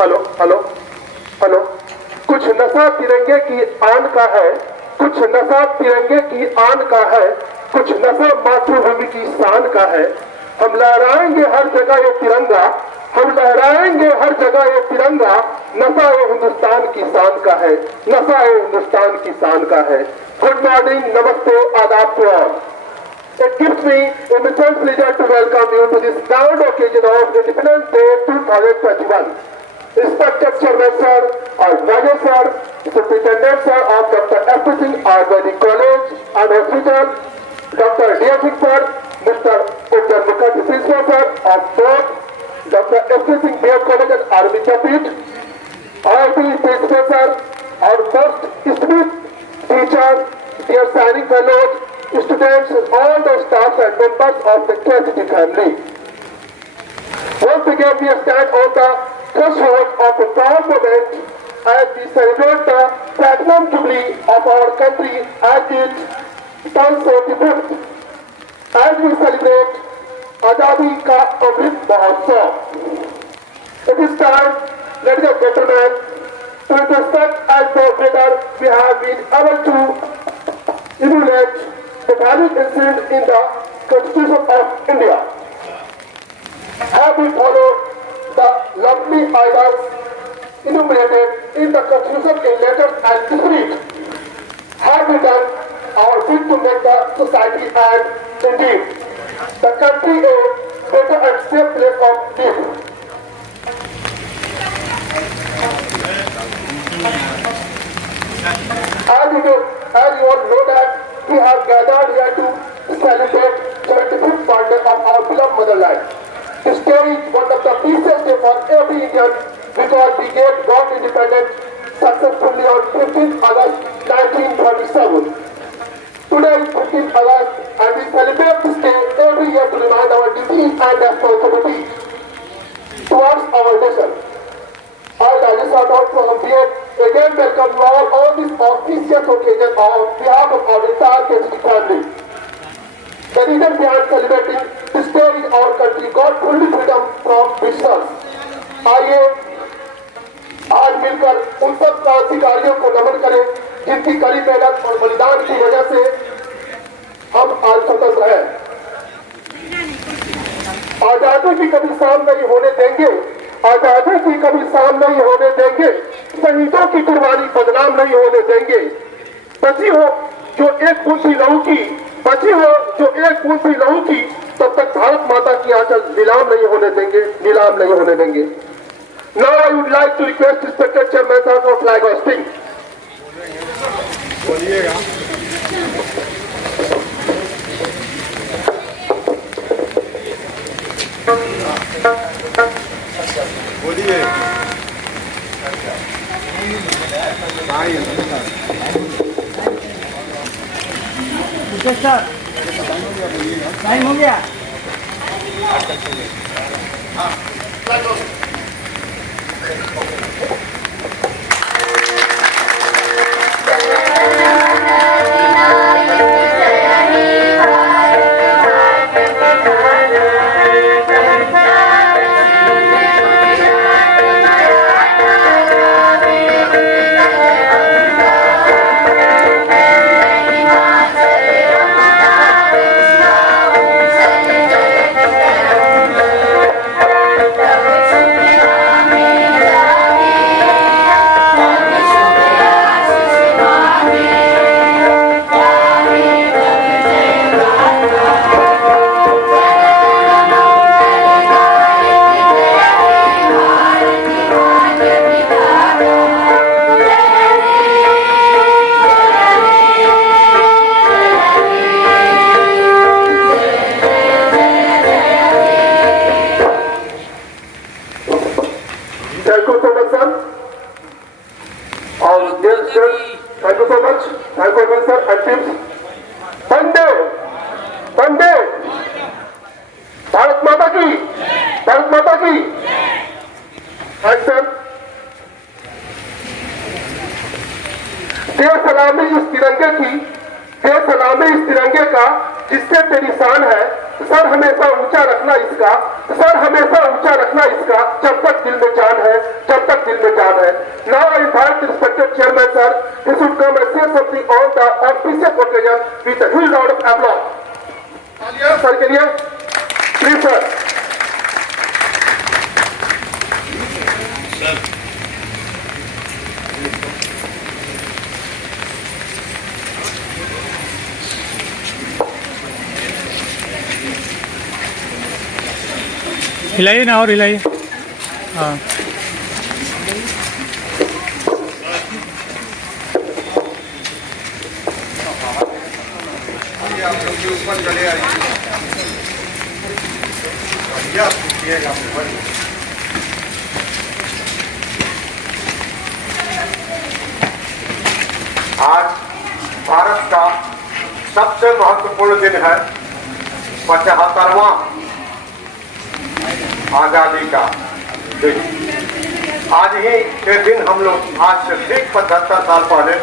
Hello hello hello. कुछ नशा तिरंगे की आन का है, कुछ नशा तिरंगे की आन का है, कुछ नशा मातृभूमि की शान का है। हम लहराएंगे हर जगह ये तिरंगा, हम लहराएंगे हर जगह ये तिरंगा। नशा ये हिंदुस्तान की शान का है, नशा ये हिंदुस्तान की शान का है। गुड मॉर्निंग, नमस्ते, आदाब to all. It gives me immense pleasure to welcome you to this proud occasion of Independence Day 2021. Respected Chairman Sir, Advisor Sir, Superintendent Sir of Dr. F. Singh Ayurvedic College and Hospital, Dr. D. Singh Sir, Mr. Uttar Mukherjee Principal Sir of both Dr. F. Singh B. College and Army Chapit, IIT Principal Sir, our most esteemed teachers, dear signing fellows, students and all the staff and members of the KCT family. Once again we stand on the threshold of a proud moment as we celebrate the platinum jubilee of our country as it turns 75th. As we celebrate Azadi Ka Amrit Mahotsav. It is time, ladies and gentlemen, to introspect as the weather we have been able to emulate the values instilled in the Constitution of India. Have we followed the lovely ideas enumerated in the Constitution in letters and spirit? Have we done our bit to make the society and indeed the country a better and safe place of life? As you all know that we have gathered here to celebrate 75th birthday of our beloved motherland. This day is one of the busiest days for every Indian because we got independence successfully on 15th August 1947. Today is 15th August and we celebrate this day every year to remind our duties and responsibilities towards our nation. I, Rajeshwar Dot from BEd, again welcome you all on this auspicious occasion on behalf of our entire KCT family. The reason behind celebrating this day is our country got full freedom from prisoners. आइए आज मिलकर उन सब क्रांतिकारियों को नमन करें जिनकी कड़ी मेहनत और बलिदान की वजह से हम आज स्वतंत्र हैं। आजादी की कभी शाम नहीं होने देंगे, आजादी की कभी शाम नहीं होने देंगे, शहीदों की कुर्बानी बदनाम नहीं होने देंगे। बची हो जो एक बूंदी लहू की, बची हो जो एक बूंदी लहू की, तब तक भारत माता की आंचल नीलाम नहीं होने देंगे, नीलाम नहीं होने देंगे। Now I would like to request respected chairman sir for flag hosting. बोलिएगा। बोलिए। टाइम हो गया। हमेशा ऊंचा रखना इसका, सर हमेशा ऊंचा रखना इसका, जब तक दिल में जान है, जब तक दिल में जान है। Now I invite the respected chairman sir, he should come and say something on the auspicious occasion with a huge round of applause. Sir के लिए प्लीज सर। हिलाइए ना और हिलाइए। हाँ ऊपर चले आइए। आज भारत का सबसे महत्वपूर्ण दिन है, 75वां आजादी का दिन। आज ही के दिन हम लोग आज से ठीक 75 साल पहले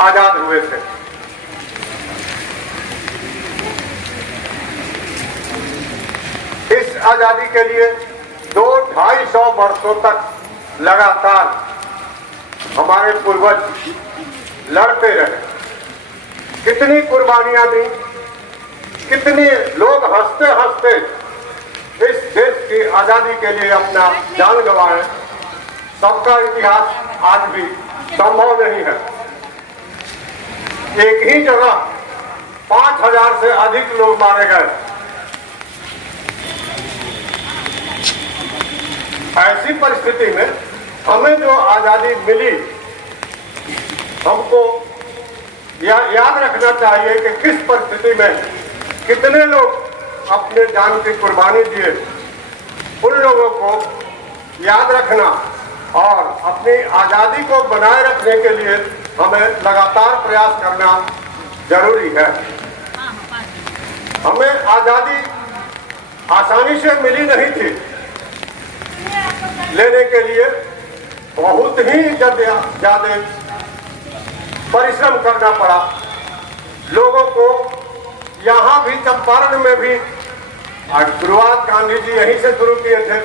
आजाद हुए थे। इस आजादी के लिए 200-250 वर्षों तक लगातार हमारे पूर्वज लड़ते रहे। कितनी कुर्बानियां दी, कितने लोग हंसते हंसते इस देश की आजादी के लिए अपना जान गंवाए। सबका इतिहास आज भी संभव नहीं है। एक ही जगह 5000 से अधिक लोग मारे गए। ऐसी परिस्थिति में हमें जो आजादी मिली, हमको याद रखना चाहिए कि किस परिस्थिति में कितने लोग अपने जान की कुर्बानी दिए। उन लोगों को याद रखना और अपनी आजादी को बनाए रखने के लिए हमें लगातार प्रयास करना जरूरी है। हमें आजादी आसानी से मिली नहीं थी, लेने के लिए बहुत ही ज्यादा परिश्रम करना पड़ा। लोगों को यहाँ भी चंपारण में भी शुरुआत गांधी जी यहीं से शुरू किए थे।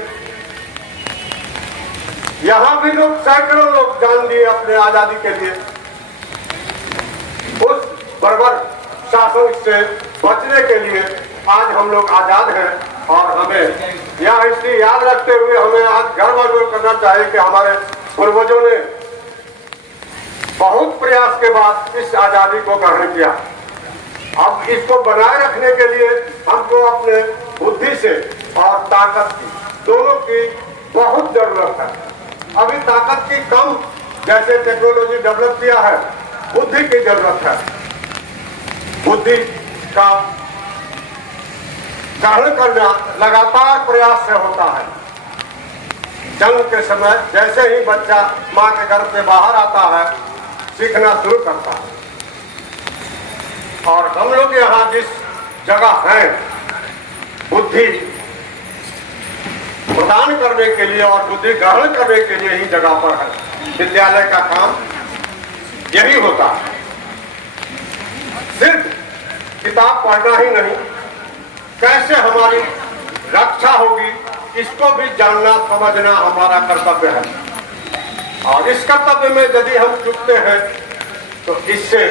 यहाँ भी लोग सैकड़ों लोग जान दिए अपने आजादी के लिए। उस बर्बर शासन से बचने के लिए आज हम लोग आजाद हैं और हमें यह हिस्ट्री याद रखते हुए हमें आज गर्व अनुभव करना चाहिए कि हमारे पूर्वजों ने बहुत प्रयास के बाद इस आजादी को ग्रहण किया। अब इसको बनाए रखने के लिए हमको अपने बुद्धि से और ताकत की, दोनों की बहुत जरूरत है। अभी ताकत की कम, जैसे टेक्नोलॉजी डेवलप किया है, बुद्धि की जरूरत है। बुद्धि का ग्रहण करना लगातार प्रयास से होता है। जंग के समय जैसे ही बच्चा माँ के गर्भ से बाहर आता है, सीखना शुरू करता है। और हम लोग यहाँ जिस जगह हैं, बुद्धि प्रदान करने के लिए और बुद्धि ग्रहण करने के लिए ही जगह पर है। विद्यालय का काम यही होता है। सिर्फ किताब पढ़ना ही नहीं, कैसे हमारी रक्षा होगी इसको भी जानना समझना हमारा कर्तव्य है। और इस कर्तव्य में यदि हम चूकते हैं तो इससे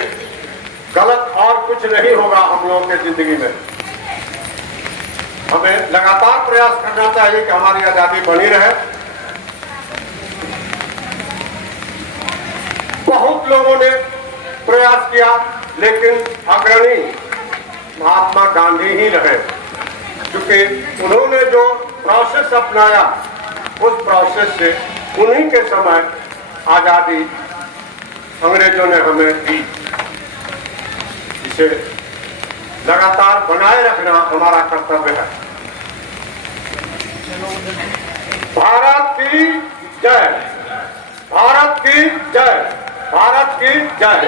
गलत और कुछ नहीं होगा हम लोगों के जिंदगी में। हमें लगातार प्रयास करना चाहिए कि हमारी आजादी बनी रहे। बहुत लोगों ने प्रयास किया, लेकिन अग्रणी महात्मा गांधी ही रहे, क्योंकि उन्होंने जो प्रोसेस अपनाया, उस प्रोसेस से उन्हीं के समय आजादी अंग्रेजों ने हमें दी। इसे लगातार बनाए रखना हमारा कर्तव्य है। भारत की जय, भारत की जय, भारत की जय।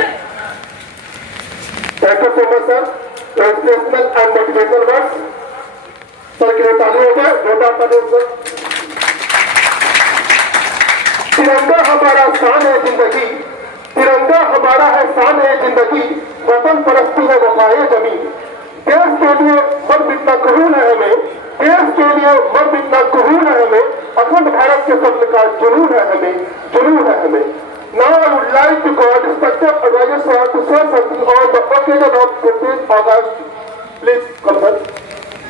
Thank you so much sir. Inspirational and motivational words sir के ताली हो गए। जोरदार ताली सर। तिरंगा हमारा शान है जिंदगी, तिरंगा हमारा है शान है जिंदगी, वतन परस्ती है वफाए जमीन। देश के लिए सब इतना कबूल है हमें, सुकून है हमें, अखंड भारत के स्वप्न का जुनून है हमें, जुनून है हमें। Now I would like to call Inspector Advisor sir to say something on the occasion of 15th August. Please come sir.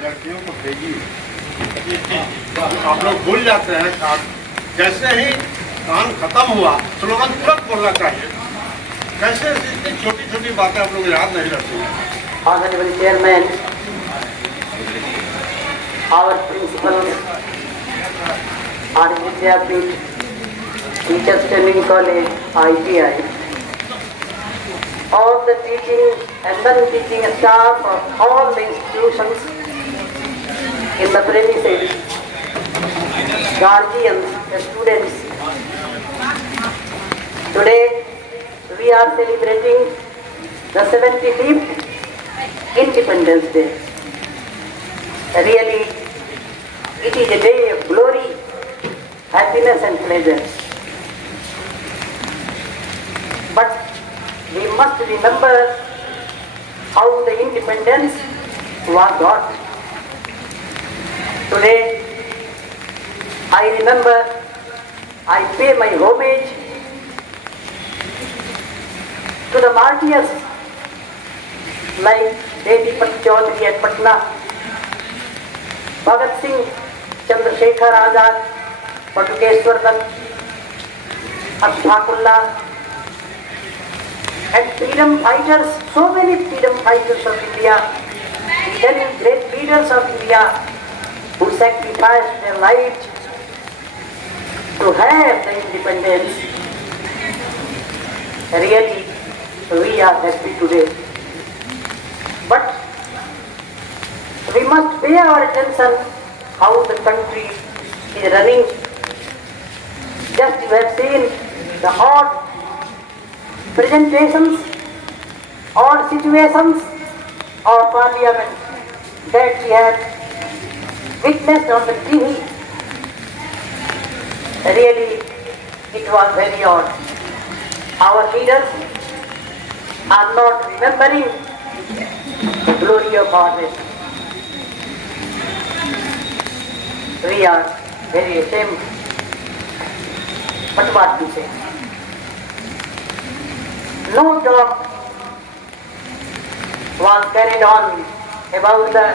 लड़कियों को भेजिए। आप लोग भूल जाते हैं कान, जैसे ही कान खत्म हुआ स्लोगन तुरंत बोलना चाहिए। कैसे इतनी छोटी छोटी बातें आप लोग याद नहीं रखते हैं। Honorable Chairman, our principals, our Vidyapeeth Teachers Training College, ITI, all the teaching and non-teaching staff of all the institutions in the premises, guardians, the students. Today we are celebrating the 75th Independence Day. Really, it is a day of glory, happiness and pleasure. But we must remember how the independence was got. Today, I remember, I pay my homage to the martyrs like Devipat Chaudhary at Patna, Bhagat Singh, Chandrasekhar Azad, Patukeshwar Dutt, Ashfaqullah, and freedom fighters, so many freedom fighters of India, many great leaders of India who sacrificed their lives to have the independence. Really, we are happy today. But we must pay our attention how the country is running. Just you have seen the odd presentations or situations of parliament that we have witnessed on the TV. Really, it was very odd. Our leaders are not remembering the glory of our nation. We are very ashamed. But what to say? No talk was carried on about the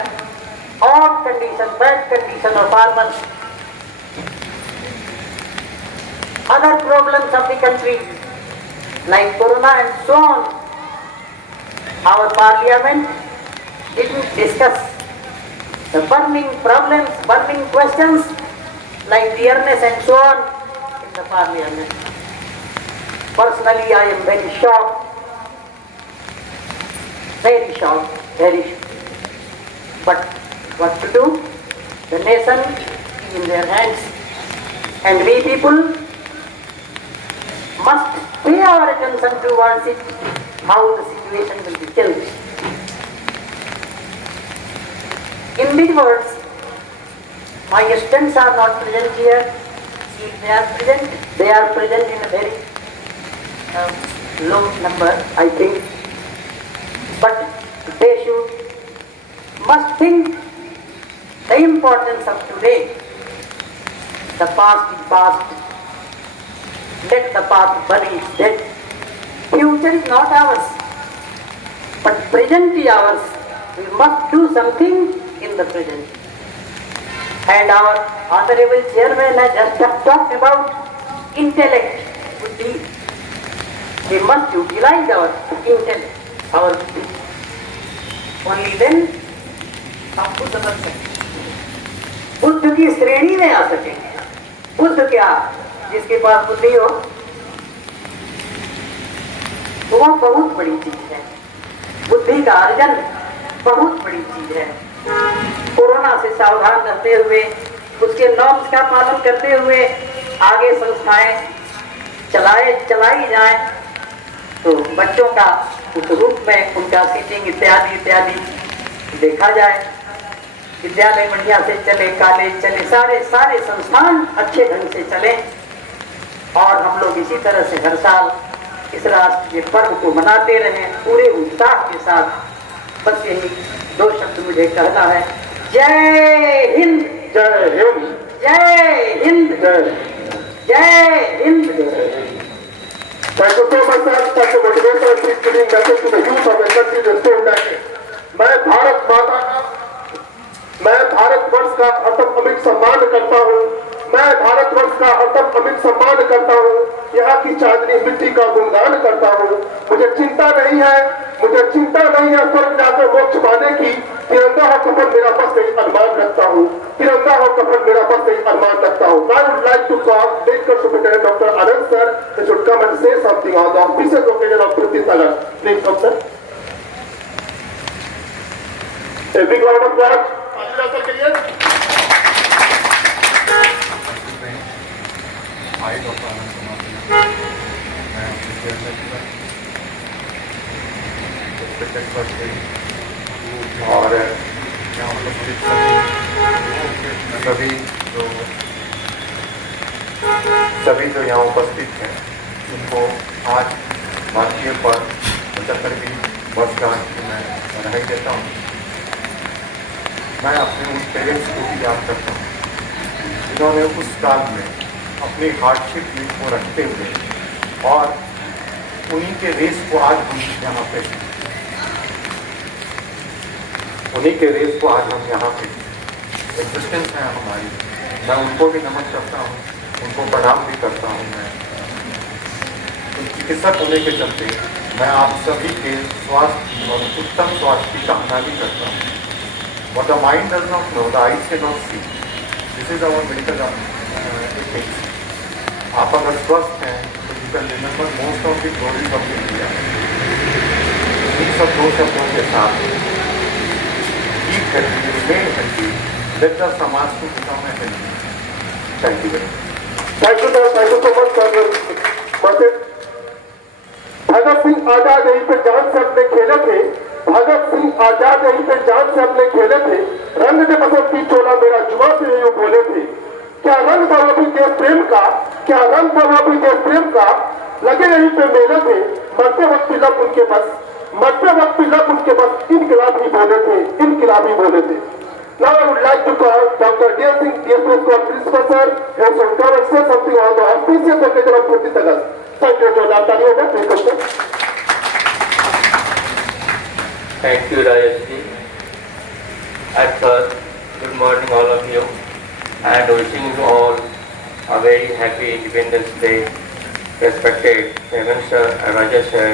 odd condition, bad condition of farmers, other problems of the country like Corona and so on. Our parliament didn't discuss the burning problems, burning questions like dearness and so on in the parliament. Personally, I am very shocked, very shocked, very shocked. But what to do? The nation is in their hands, and we people must pay our attention towards it, how the situation will be changed. In big words, my students are not present here. If they are present in a very low number, I think. But they must think the importance of today. The past is past. Let the past bury its dead. Future is not ours, but present is ours. We must do something in the present. And our Honorable Chairman has just talked about intellect. We must utilize our intellect, our buddhi. Only then हम बुद्ध बन सकते, बुद्ध की श्रेणी में आ सकेंगे। बुद्ध क्या? जिसके पास बुद्धि हो, तो वह बहुत बड़ी चीज है। बुद्धि का अर्जन बहुत बड़ी चीज है। कोरोना से सावधान रहते हुए, उसके नॉर्म्स का पालन करते हुए आगे संस्थाएं चलाई जाए, तो बच्चों का उस रूप में उनका सीटिंग इत्यादि इत्यादि देखा जाए। विद्यालय बढ़िया से चले, कॉलेज चले, सारे संस्थान अच्छे ढंग से चले, और हम लोग इसी तरह से हर साल इस राष्ट्रीय पर्व को मनाते रहें पूरे उत्साह के साथ। बस यही 2 शब्द मुझे कहना है। जय हिंद। जय हिंद। जय हिंद, जय Hind. Thank you so much, sir. Such a motivational speech giving message to the youth of the country to stay united. मैं भारतवर्ष का हरदम अमिट सम्मान करता हूँ। मैं भारतवर्ष का हरदम अमिट सम्मान करता हूँ। यहाँ की चांदनी मिट्टी का गुणगान करता हूँ। मुझे चिंता नहीं है स्वर्ग जाकर मोक्ष पाने की। तिरंगा हो कफन मेरा बस यही अरमान रखता हूँ। तिरंगा हो कफन मेरा बस यही अरमान रखता हूँ। I would like to call Medical Superintendent Dr. Anand sir. He should come and say something on the auspicious occasion of 30th August. Please come, sir. A big round of applause. Sir के लिए और सभी जो यहाँ उपस्थित हैं उनको आज भारतीय पर 75वीं वर्षगांठ की मैं बधाई देता हूँ। मैं अपने उन पेरेंट्स को भी याद करता हूँ जिन्होंने उस काल में अपनी हार्डशिप को रखते हुए और उन्हीं के रेस को आज हम यहाँ पे एग्जिस्टेंस है हमारी। मैं उनको भी नमन करता हूँ, उनको प्रणाम भी करता हूँ। मैं चिकित्सक होने के चलते मैं आप सभी के स्वास्थ्य और उत्तम स्वास्थ्य की कामना भी करता हूँ। What the mind does not know, the eyes cannot see. This is our medical ethics. आप अगर स्वस्थ हैं तो you can remember most of the glories of India. इन सब दो शब्दों के साथ keep healthy, remain healthy, let the समाज को become healthy. Thank you very much. Thank you, sir. Thank you so much, sir. Bhagat Singh आजाद यहीं पे जान से अपने खेले थे। भगत सिंह आजाद यहीं पे जान से अपने खेले थे। रंग ने बसंती चोला मेरा जुआ से यूं बोले थे। क्या रंग था वो भी देश प्रेम का, क्या रंग था वो भी देश प्रेम का। लगे यहीं पे मेले थे, मरते वक्त लब उनके बस, मरते वक्त लब उनके बस इनकलाब ही बोले थे, इनकलाब ही बोले थे। Now I would like to call Dr. Dear Singh, DSS School Principal Sir, who will come and say something on the auspicious occasion of 30th August. Thank you, John. Please come, sir. Thank you, Rajeshji. At first, good morning all of you, and wishing you all a very happy Independence Day. Respected Hemant sir, Rajesh sir,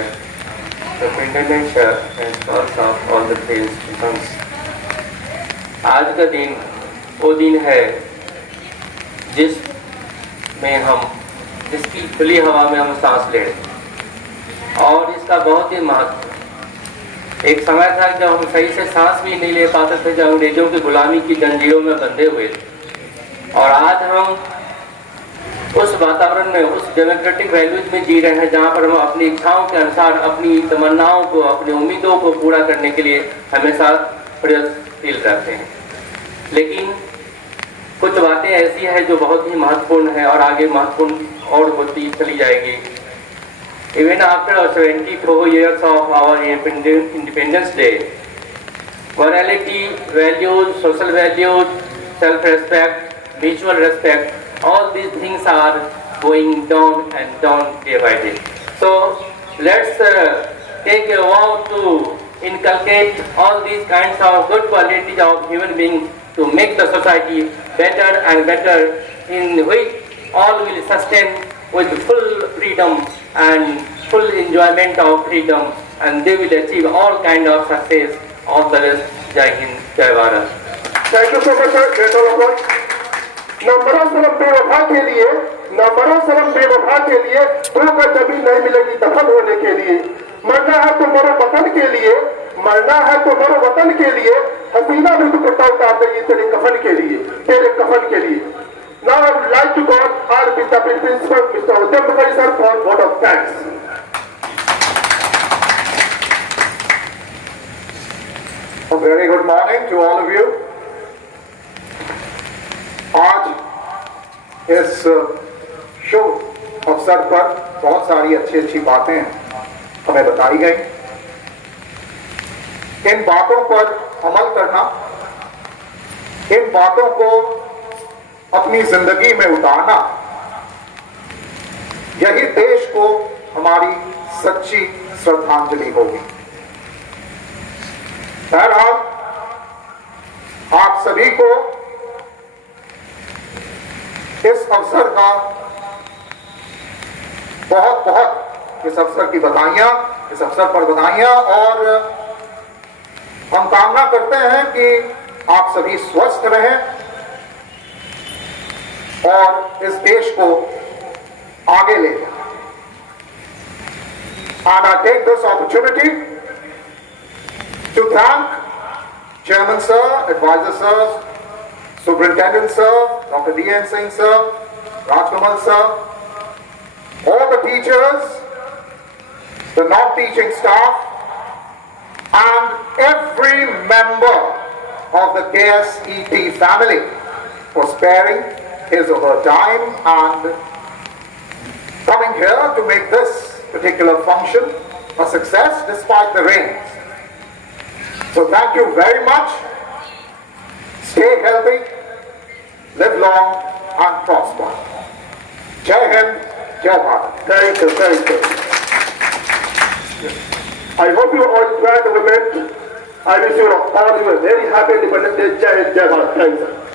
Superintendent sir, and scholars of all the three institutions. आज का दिन वो दिन है जिसकी खुली हवा में हम सांस ले रहे हैं, और इसका बहुत ही महत्व। एक समय था जब हम सही से सांस भी नहीं ले पाते थे, जब अंग्रेजों की गुलामी की जंजीरों में बंधे हुए थे, और आज हम उस वातावरण में, उस डेमोक्रेटिक वैल्यूज में जी रहे हैं जहाँ पर हम अपनी इच्छाओं के अनुसार अपनी तमन्नाओं को, अपनी उम्मीदों को पूरा करने के लिए हमेशा प्रयत्नशील रहते हैं। लेकिन कुछ बातें ऐसी हैं जो बहुत ही महत्वपूर्ण है और आगे महत्वपूर्ण और होती चली जाएगी। Even after 74 years of our Independence Day, morality, values, social values, self-respect, mutual respect, all these things are going down and down day by day. So let's take a vow to inculcate all these kinds of good qualities of human beings to make the society better and better, in which all will sustain with full freedom and full enjoyment of freedom, and they will achieve all kind of success. All the rest. Jai Hind, Jai Bharat. Thank you so much, sir. नंबरों सलम बेवफा के लिए, नंबरों सलम बेवफा के लिए, दो गज जमीन नहीं मिलेगी दफन होने के लिए। मरना है तो मरो वतन के लिए, मरना है तो मरो वतन के लिए, हसीना भी दुपट्टा उतार देगी तेरे कफन के लिए, तेरे कफन के लिए। Now I would like to call our principal, Mr. Uddam Bukhari sir, for vote of thanks. A very good morning to all of you. आज इस शुभ अवसर पर बहुत सारी अच्छी बातें हमें बताई गई। इन बातों पर अमल करना, इन बातों को अपनी जिंदगी में उतारना, यही देश को हमारी सच्ची श्रद्धांजलि होगी। बहरहाल आप सभी को इस अवसर का बहुत बहुत इस अवसर की बधाइयां, इस अवसर पर बधाइयां, और हम कामना करते हैं कि आप सभी स्वस्थ रहें और इस देश को आगे ले जाएं। And I take this opportunity to thank Chairman Sir, Advisor Sir, Superintendent Sir, Dr. D.N. Singh Sir, Rajkamal Sir, all the teachers, the non-teaching staff, and every member of the KSET family for sparing his or her time and coming here to make this particular function a success despite the rains. So thank you very much. Stay healthy, live long and prosper. Jai Hind, Jai Bharat. Thank you, thank you. I hope you all enjoyed the event. I wish you all a very happy Independence Day. Jai Hind, Jai Bharat. Thanks, sir.